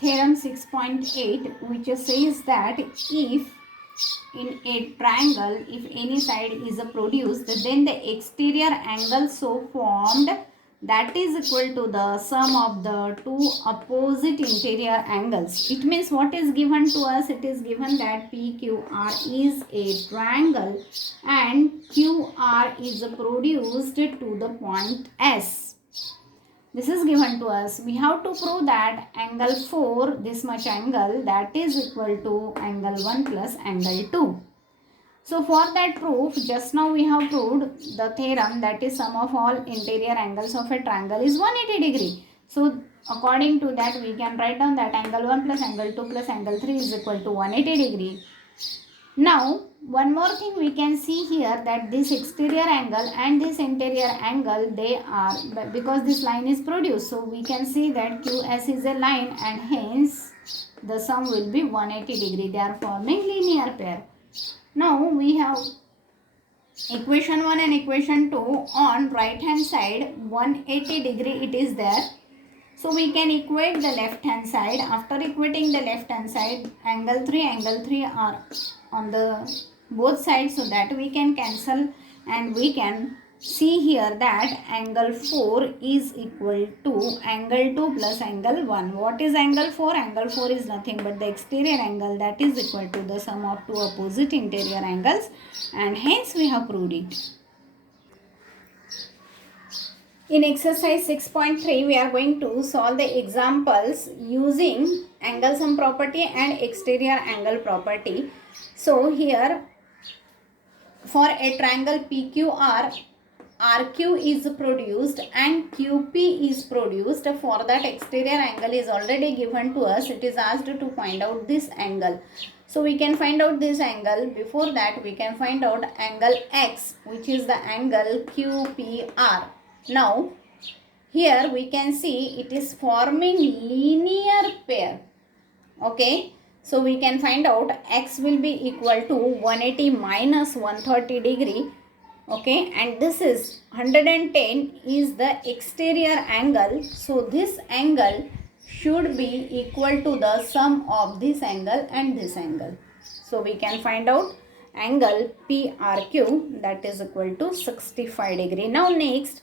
theorem 6.8, which says that if in a triangle, if any side is produced, then the exterior angle so formed, that is equal to the sum of the two opposite interior angles. It means what is given to us? It is given that PQR is a triangle and QR is produced to the point S. This is given to us. We have to prove that angle 4, this much angle, that is equal to angle 1 plus angle 2. So for that proof, just now we have proved the theorem, that is sum of all interior angles of a triangle is 180 degree. So according to that, we can write down that angle 1 plus angle 2 plus angle 3 is equal to 180 degree. Now one more thing we can see here, that this exterior angle and this interior angle, they are, because this line is produced, so we can see that QS is a line and hence the sum will be 180 degree. They are forming linear pair. Now we have equation 1 and equation 2 on right hand side, 180 degree it is there. So we can equate the left hand side. After equating the left hand side, angle 3 are on the both sides, so that we can cancel and we can see here that angle 4 is equal to angle 2 plus angle 1. What is angle 4? Angle 4 is nothing but the exterior angle, that is equal to the sum of two opposite interior angles, and hence we have proved it. In exercise 6.3, we are going to solve the examples using angle sum property and exterior angle property. So here, for a triangle PQR, RQ is produced and QP is produced. For that, exterior angle is already given to us. It is asked to find out this angle. So we can find out this angle. Before that, we can find out angle X, which is the angle QPR. Now, here we can see it is forming linear pair. Okay. So we can find out X will be equal to 180 minus 130 degree. Okay. And this is 110 is the exterior angle. So this angle should be equal to the sum of this angle and this angle. So we can find out angle PRQ, that is equal to 65 degree. Now next,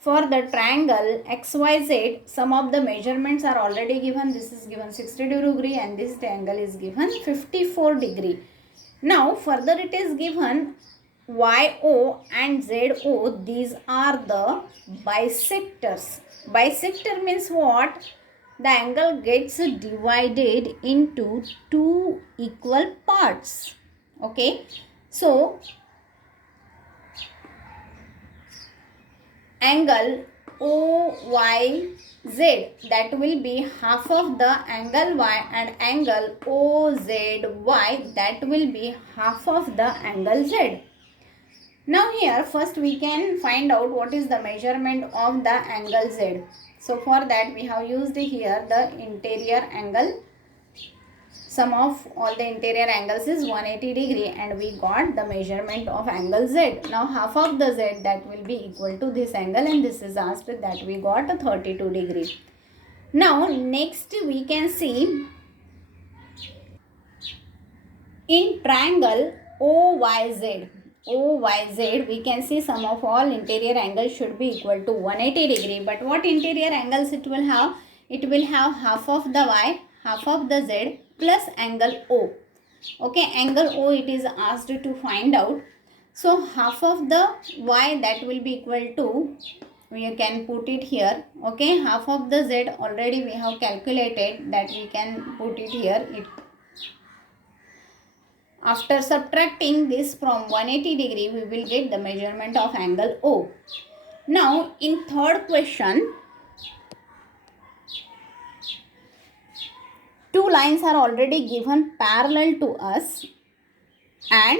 for the triangle XYZ, some of the measurements are already given. This is given 60 degree and this angle is given 54 degree. Now further it is given YO and ZO, these are the bisectors. Bisector means what? The angle gets divided into two equal parts. Okay. So angle OYZ, that will be half of the angle Y, and angle OZY, that will be half of the angle Z. Now here first we can find out what is the measurement of the angle Z. So for that we have used here the interior angle. Sum of all the interior angles is 180 degree and we got the measurement of angle Z. Now half of the Z, that will be equal to this angle, and this is asked that we got a 32 degree. Now next we can see in triangle OYZ. OYZ, we can see sum of all interior angles should be equal to 180 degree. But what interior angles it will have? It will have half of the Y, half of the Z plus angle O. Okay, angle O it is asked to find out. So half of the Y, that will be equal to, we can put it here. Okay, half of the Z already we have calculated, that we can put it here. After subtracting this from 180 degree, we will get the measurement of angle O. Now in third question, two lines are already given parallel to us, and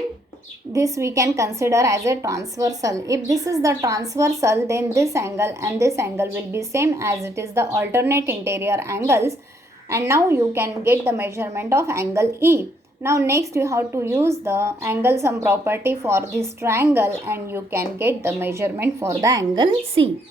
this we can consider as a transversal. If this is the transversal, then this angle and this angle will be same as it is the alternate interior angles, and now you can get the measurement of angle E. Now next you have to use the angle sum property for this triangle and you can get the measurement for the angle C.